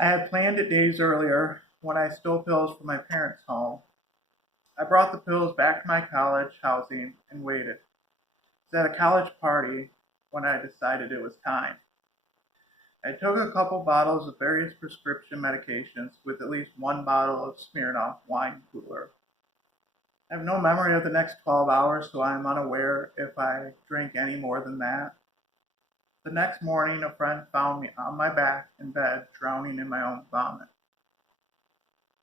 I had planned it days earlier when I stole pills from my parents' home. I brought the pills back to my college housing and waited. It was at a college party when I decided it was time. I took a couple bottles of various prescription medications with at least one bottle of Smirnoff wine cooler. I have no memory of the next 12 hours, so I am unaware if I drank any more than that. The next morning, a friend found me on my back in bed, drowning in my own vomit.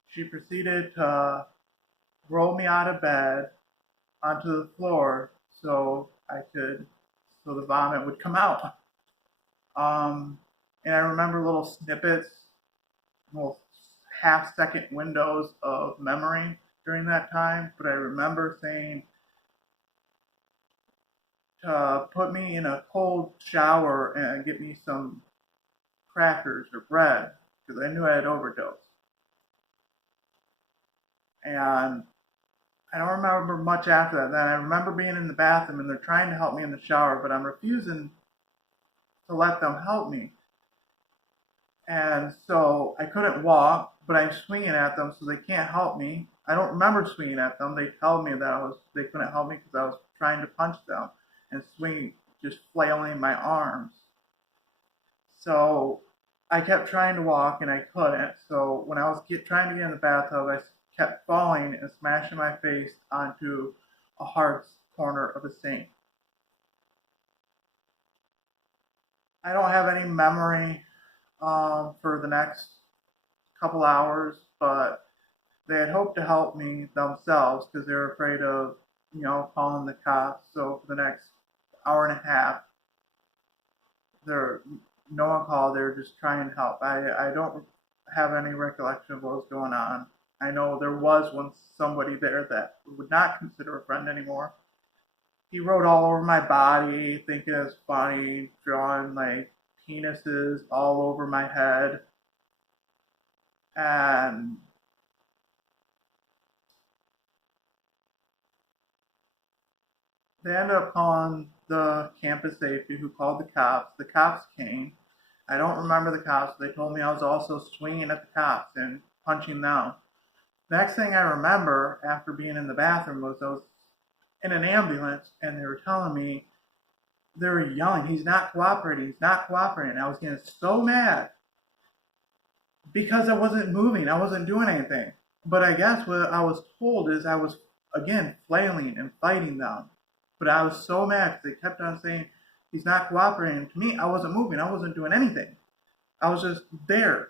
She proceeded to roll me out of bed onto the floor so the vomit would come out. Um, and I remember little snippets, little half-second windows of memory during that time. But I remember saying to put me in a cold shower and get me some crackers or bread because I knew I had overdosed. And I don't remember much after that. Then I remember being in the bathroom and they're trying to help me in the shower, but I'm refusing to let them help me. And so I couldn't walk, but I'm swinging at them, so they can't help me. I don't remember swinging at them. They told me that they couldn't help me because I was trying to punch them and swing, just flailing my arms. So I kept trying to walk and I couldn't. So when I was trying to get in the bathtub, I kept falling and smashing my face onto a hard corner of a sink. I don't have any memory for the next couple hours, but they had hoped to help me themselves because they were afraid of, calling the cops. So for the next hour and a half, there no one called. They were just trying to help. I don't have any recollection of what was going on. I know there was once somebody there that would not consider a friend anymore. He wrote all over my body, thinking it was funny, drawing like penises all over my head. And they ended up calling the campus safety who called the cops. The cops came. I don't remember the cops. They told me I was also swinging at the cops and punching them. Next thing I remember after being in the bathroom was I was in an ambulance and they were telling me, they were yelling, he's not cooperating, he's not cooperating. I was getting so mad because I wasn't moving, I wasn't doing anything. But I guess what I was told is I was, again, flailing and fighting them. But I was so mad because they kept on saying he's not cooperating. To me, I wasn't moving, I wasn't doing anything. I was just there.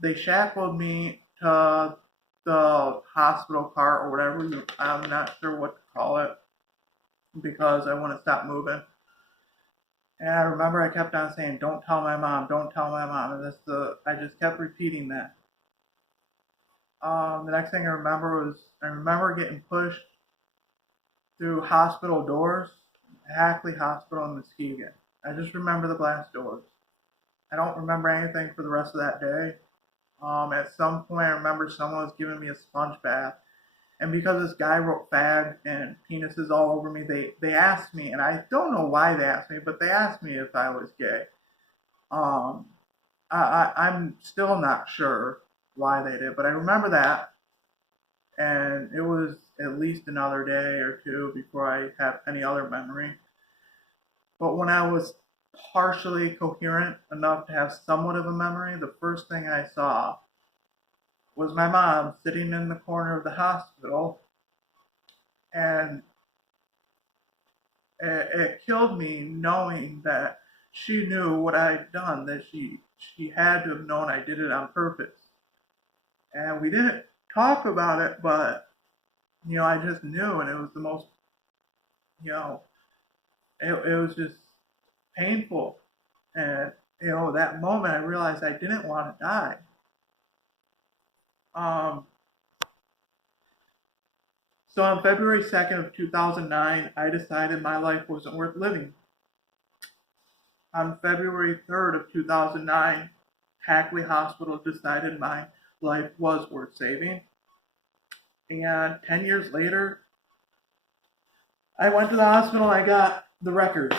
They shackled me to the hospital cart or whatever. I'm not sure what to call it because I want to stop moving. And I remember I kept on saying, "Don't tell my mom, don't tell my mom," and I just kept repeating that. The next thing I remember getting pushed through hospital doors, Hackley Hospital in Muskegon. I just remember the glass doors. I don't remember anything for the rest of that day. At some point, I remember someone was giving me a sponge bath, and because this guy wrote fag and penises all over me, they asked me, and I don't know why they asked me, but they asked me if I was gay. Um, I'm still not sure why they did, but I remember that, and it was at least another day or two before I have any other memory. But when I was partially coherent enough to have somewhat of a memory, the first thing I saw was my mom sitting in the corner of the hospital, and it killed me knowing that she knew what I'd done, that she had to have known I did it on purpose. And we didn't talk about it, but I just knew, and it was the most, you know, it was just painful. And that moment I realized I didn't want to die. Um, so on February 2nd of 2009, I decided my life wasn't worth living. On February 3rd of 2009, Hackley Hospital decided my life was worth saving. And 10 years later, I went to the hospital and I got the records.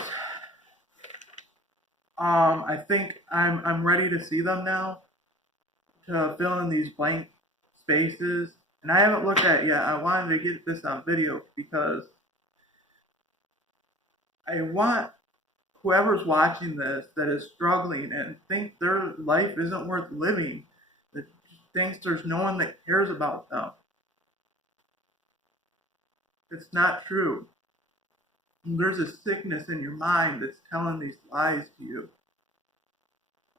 I think I'm ready to see them now, to fill in these blank spaces. And I haven't looked at it yet. I wanted to get this on video because I want whoever's watching this that is struggling and think their life isn't worth living, that thinks there's no one that cares about them. It's not true. There's a sickness in your mind that's telling these lies to you.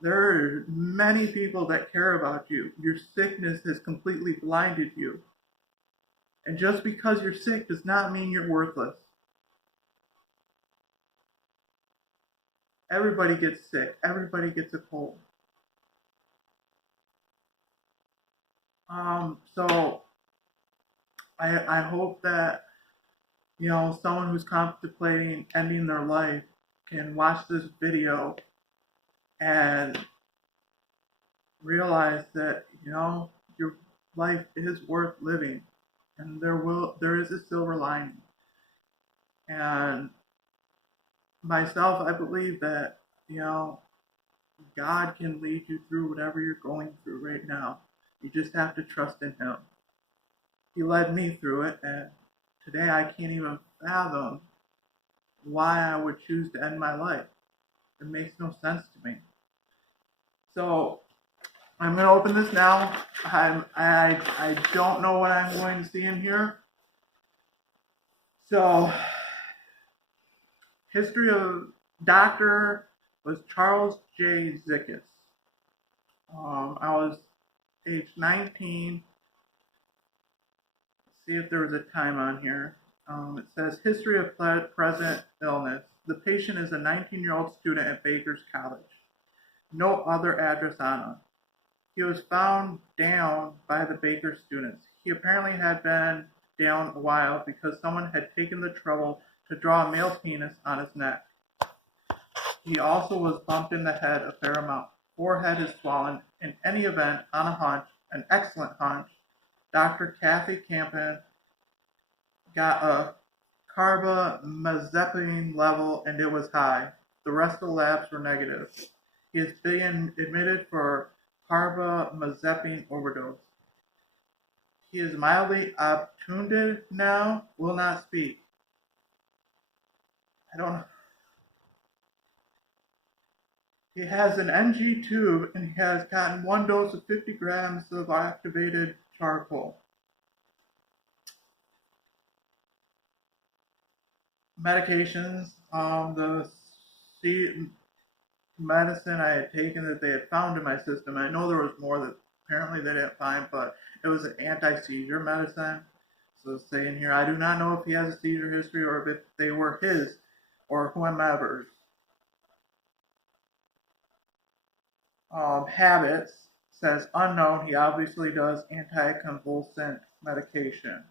There are many people that care about you. Your sickness has completely blinded you. And just because you're sick does not mean you're worthless. Everybody gets sick. Everybody gets a cold. So I hope that, someone who's contemplating ending their life can watch this video and realize that, your life is worth living, and there is a silver lining. And myself, I believe that, God can lead you through whatever you're going through right now. You just have to trust in Him. He led me through it, and today I can't even fathom why I would choose to end my life. It makes no sense to me. So I'm going to open this now. I don't know what I'm going to see in here. So, history of doctor was Charles J. Zickes. I was age 19. Let's see if there was a time on here. It says history of present illness. The patient is a 19-year-old student at Baker's College. No other address on him. He was found down by the Baker students. He apparently had been down a while because someone had taken the trouble to draw a male penis on his neck. He also was bumped in the head a fair amount. Forehead is swollen. In any event, on a hunch, an excellent hunch, Dr. Kathy Campen got a carbamazepine level and it was high. The rest of the labs were negative. He is being admitted for carbamazepine overdose. He is mildly obtunded now, will not speak. I don't know. He has an NG tube and he has gotten one dose of 50 grams of activated charcoal. Medications, the medicine I had taken that they had found in my system, I know there was more that apparently they didn't find, but it was an anti-seizure medicine. So it's saying here, I do not know if he has a seizure history or if they were his or whomever's. Habits says unknown. He obviously does anticonvulsant medication.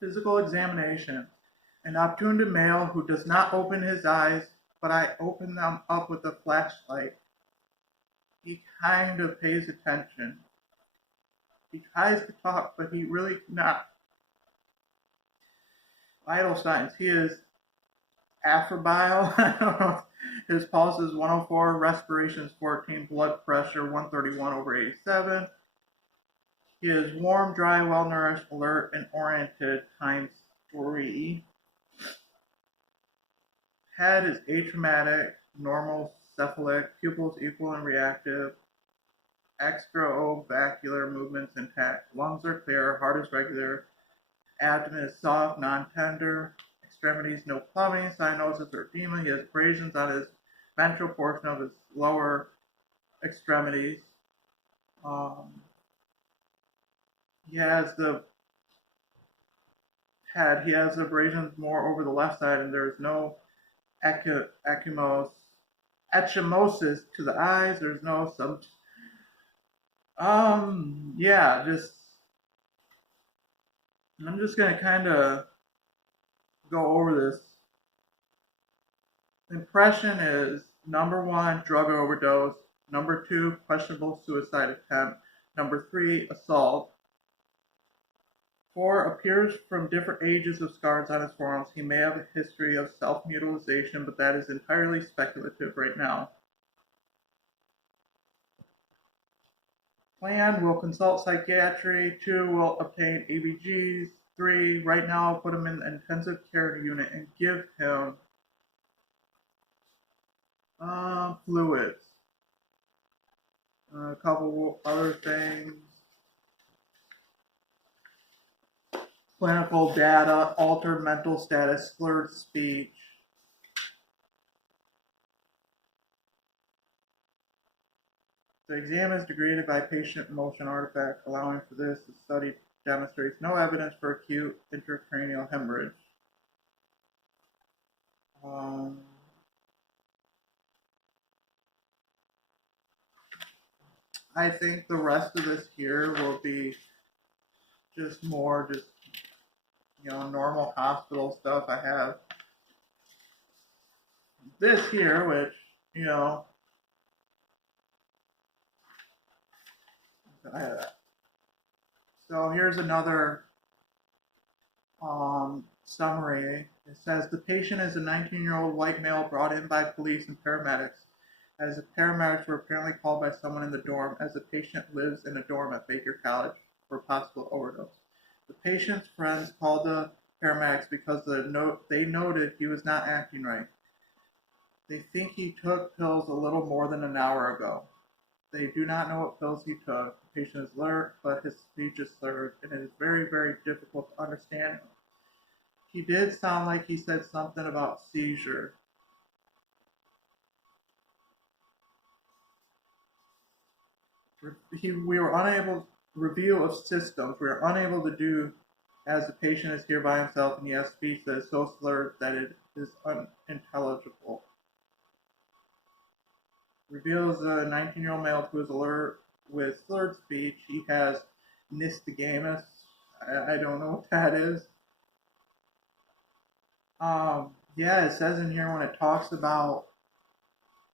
Physical examination. An obtunded male who does not open his eyes, but I open them up with a flashlight. He kind of pays attention. He tries to talk, but he really cannot. Vital signs. He is afebrile. I don't know. His pulse is 104, respiration is 14, blood pressure 131/87. He is warm, dry, well-nourished, alert, and oriented ×3. Head is atraumatic, normal, cephalic, pupils equal and reactive, extravascular movements intact, lungs are clear, heart is regular, abdomen is soft, non-tender, extremities no plumbing, cyanosis or edema. He has abrasions on his ventral portion of his lower extremities. He has the head. He has abrasions more over the left side, and there's no ecchymosis to the eyes. There's no I'm just gonna kind of go over this. Impression is number 1, drug overdose. Number 2, questionable suicide attempt. Number 3, assault. 4 appears from different ages of scars on his forearms. He may have a history of self-mutilation, but that is entirely speculative right now. Plan will consult psychiatry. 2 will obtain ABGs. 3, right now I'll put him in the intensive care unit and give him fluids. A couple other things. Clinical data, altered mental status, slurred speech. The exam is degraded by patient motion artifact. Allowing for this, the study demonstrates no evidence for acute intracranial hemorrhage. I think the rest of this here will be just normal hospital stuff. I have this here, which, so here's another summary. It says the patient is a 19-year-old white male brought in by police and paramedics, as the paramedics were apparently called by someone in the dorm, as the patient lives in a dorm at Baker College for possible overdose. The patient's friends called the paramedics because they noted he was not acting right. They think he took pills a little more than an hour ago. They do not know what pills he took. The patient is alert, but his speech is slurred, and it is very, very difficult to understand him. He did sound like he said something about seizure. We were unable, review of systems, we are unable to do as the patient is here by himself and he has speech that is so slurred that it is unintelligible. Reveals a 19-year-old male who is alert with slurred speech. He has nystagmus. I don't know what that is. Yeah, it says in here when it talks about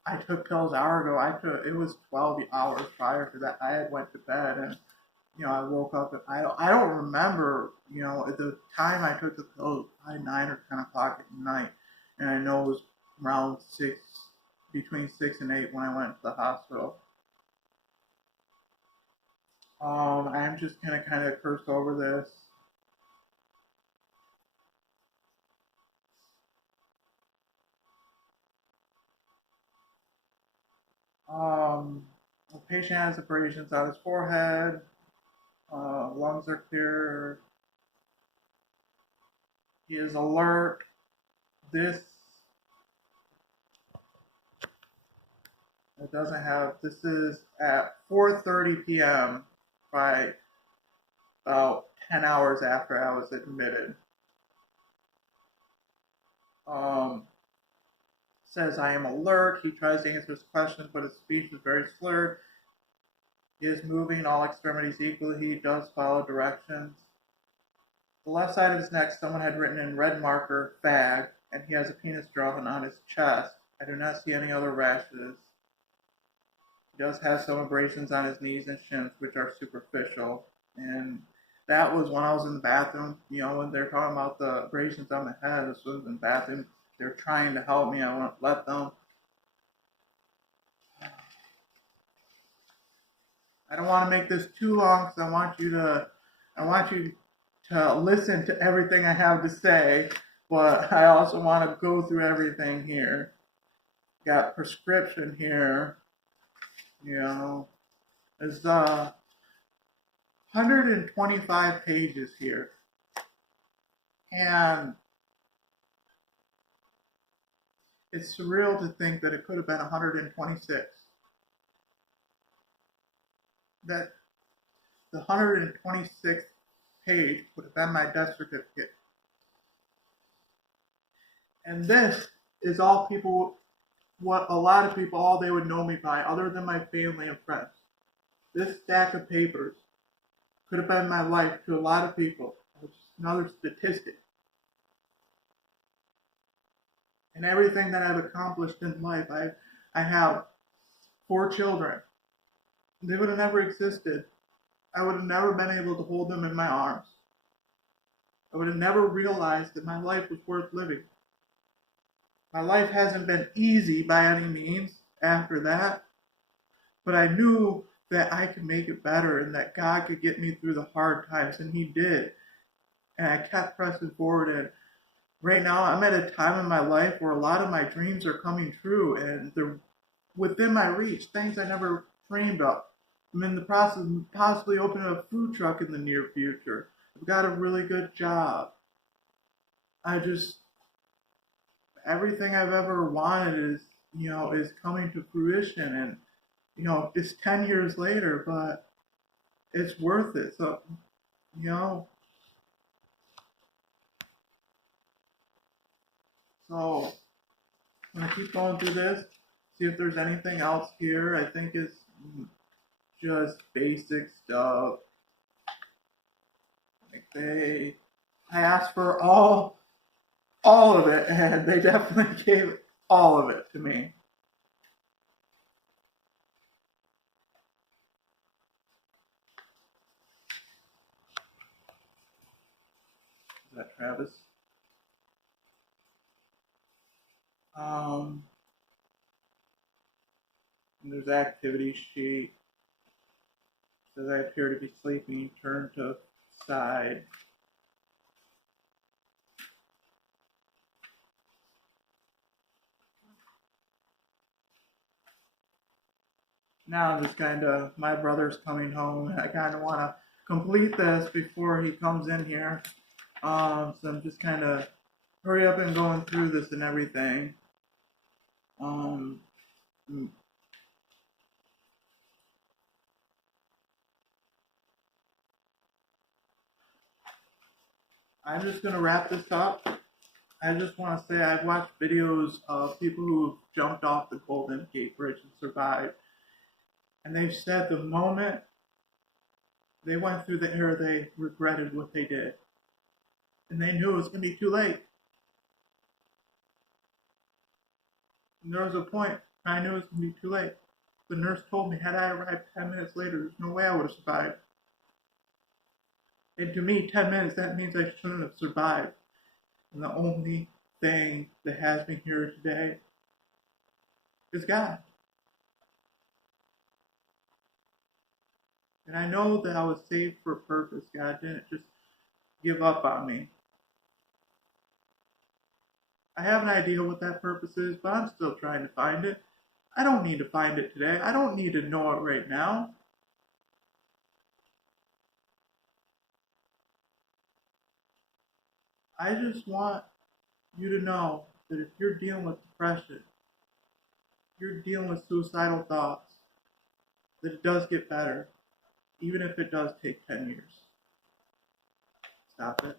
I took pills an hour ago. It was 12 hours prior to that. I had went to bed and I woke up and I don't remember at the time I took the pills probably 9 or 10 o'clock at night, and I know it was around between 6 and 8 when I went to the hospital. I'm just gonna kind of curse over this. The patient has abrasions on his forehead. Lungs are clear. He is alert. This is at 4:30 p.m. by about 10 hours after I was admitted. Says I am alert. He tries to answer his questions, but his speech is very slurred. He is moving all extremities equally. He does follow directions. The left side of his neck, someone had written in red marker, fag, and he has a penis drawn on his chest. I do not see any other rashes. He does have some abrasions on his knees and shins, which are superficial. And that was when I was in the bathroom, when they're talking about the abrasions on my head. This was in the bathroom. They're trying to help me. I won't let them. I don't want to make this too long because I want you to listen to everything I have to say, but I also want to go through everything here. Got prescription here. There's 125 pages here. And it's surreal to think that it could have been 126. That the 126th page would have been my death certificate. And this is all they would know me by, other than my family and friends. This stack of papers could have been my life to a lot of people. It's just another statistic. And everything that I've accomplished in life, I have 4 children. They would have never existed. I would have never been able to hold them in my arms. I would have never realized that my life was worth living. My life hasn't been easy by any means after that, but I knew that I could make it better and that God could get me through the hard times, and He did. And I kept pressing forward, and right now I'm at a time in my life where a lot of my dreams are coming true, and they're within my reach, things I never dreamed of. I'm in the process of possibly opening a food truck in the near future. I've got a really good job. I just, everything I've ever wanted is coming to fruition, and it's 10 years later, but it's worth it. So, you know, so I'm gonna keep going through this, see if there's anything else here. I think it's just basic stuff. Like I asked for all of it, and they definitely gave all of it to me. Is that Travis? Um, and there's activity sheet. Says I appear to be sleeping. Turn to side. Now I'm just kind of, my brother's coming home, and I kind of want to complete this before he comes in here. So I'm just kind of hurry up and going through this and everything. Um, I'm just going to wrap this up. I just want to say I've watched videos of people who jumped off the Golden Gate Bridge and survived. And they've said the moment they went through the air, they regretted what they did. And they knew it was going to be too late. And there was a point I knew it was going to be too late. The nurse told me, had I arrived 10 minutes later, there's no way I would have survived. And to me, 10 minutes, that means I shouldn't have survived. And the only thing that has me here today is God. And I know that I was saved for a purpose. God didn't just give up on me. I have an idea what that purpose is, but I'm still trying to find it. I don't need to find it today. I don't need to know it right now. I just want you to know that if you're dealing with depression, you're dealing with suicidal thoughts, that it does get better, even if it does take 10 years. Stop it.